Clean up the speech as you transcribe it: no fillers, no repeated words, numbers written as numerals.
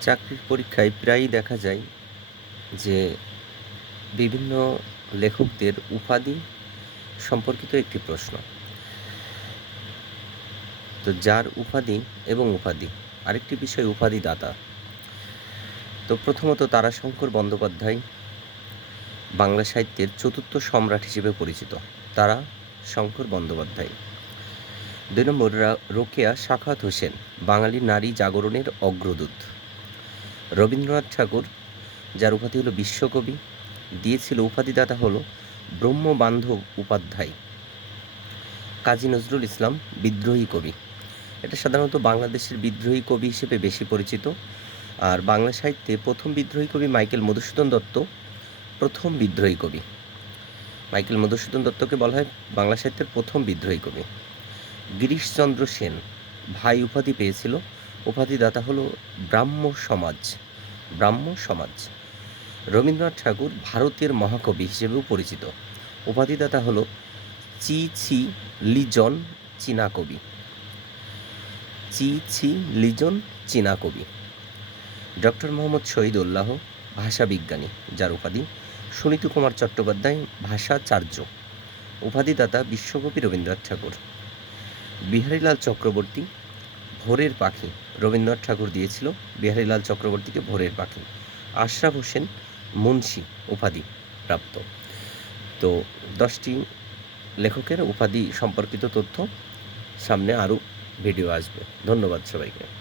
চাকরির পরীক্ষায় প্রায়ই দেখা যায় যে বিভিন্ন লেখকদের উপাধি সম্পর্কিত একটি প্রশ্ন। তো যার উপাধি এবং উপাধি, আরেকটি বিষয় উপাধিদাতা। তো প্রথমত তারাশঙ্কর বন্দ্যোপাধ্যায় বাংলা সাহিত্যের চতুর্থ সম্রাট হিসেবে পরিচিত। তারাশঙ্কর বন্দ্যোপাধ্যায়। ২ নম্বর রোকেয়া সাখাওয়াত হোসেন বাঙালি নারী জাগরণের অগ্রদূত। রবীন্দ্রনাথ ঠাকুর, যার উপাধি হলো বিশ্বকবি, দিয়েছিল উপাধিদাতা হলো ব্রহ্মবান্ধব উপাধ্যায়। কাজী নজরুল ইসলাম বিদ্রোহী কবি। এটা সাধারণত বাংলাদেশের বিদ্রোহী কবি হিসেবে বেশি পরিচিত। আর বাংলা সাহিত্যে প্রথম বিদ্রোহী কবি মাইকেল মধুসূদন দত্ত প্রথম বিদ্রোহী কবি। মাইকেল মধুসূদন দত্তকে বলা হয় বাংলা সাহিত্যের প্রথম বিদ্রোহী কবি। গিরিশচন্দ্র সেন ভাই উপাধি পেয়েছিল। উপাধিদাতা হলো ব্রাহ্ম সমাজ। ব্রাহ্ম সমাজ। রবীন্দ্রনাথ ঠাকুর ভারতের মহাকবি হিসেবেও পরিচিত। উপাধিদাতা হলো চি ছি লিজন চীনা কবি। চি ছি লিজন চীনা কবি। ডক্টর মোহাম্মদ শহীদুল্লাহ ভাষাবিজ্ঞানী, যার উপাধি সুনীতি কুমার চট্টোপাধ্যায় ভাষাচার্য। উপাধিদাতা বিশ্বকবি রবীন্দ্রনাথ ঠাকুর। বিহারীলাল চক্রবর্তী ভোরের পাখি। রবীন্দ্রনাথ ঠাকুর দিয়েছিল বিহারীলাল চক্রবর্তীকে ভোরের পাখি। আশরাফ হোসেন মুন্সি উপাধি প্রাপ্ত। তো 10টি লেখকের উপাধি সম্পর্কিত তথ্য, সামনে আরও ভিডিও আসবে। ধন্যবাদ সবাইকে।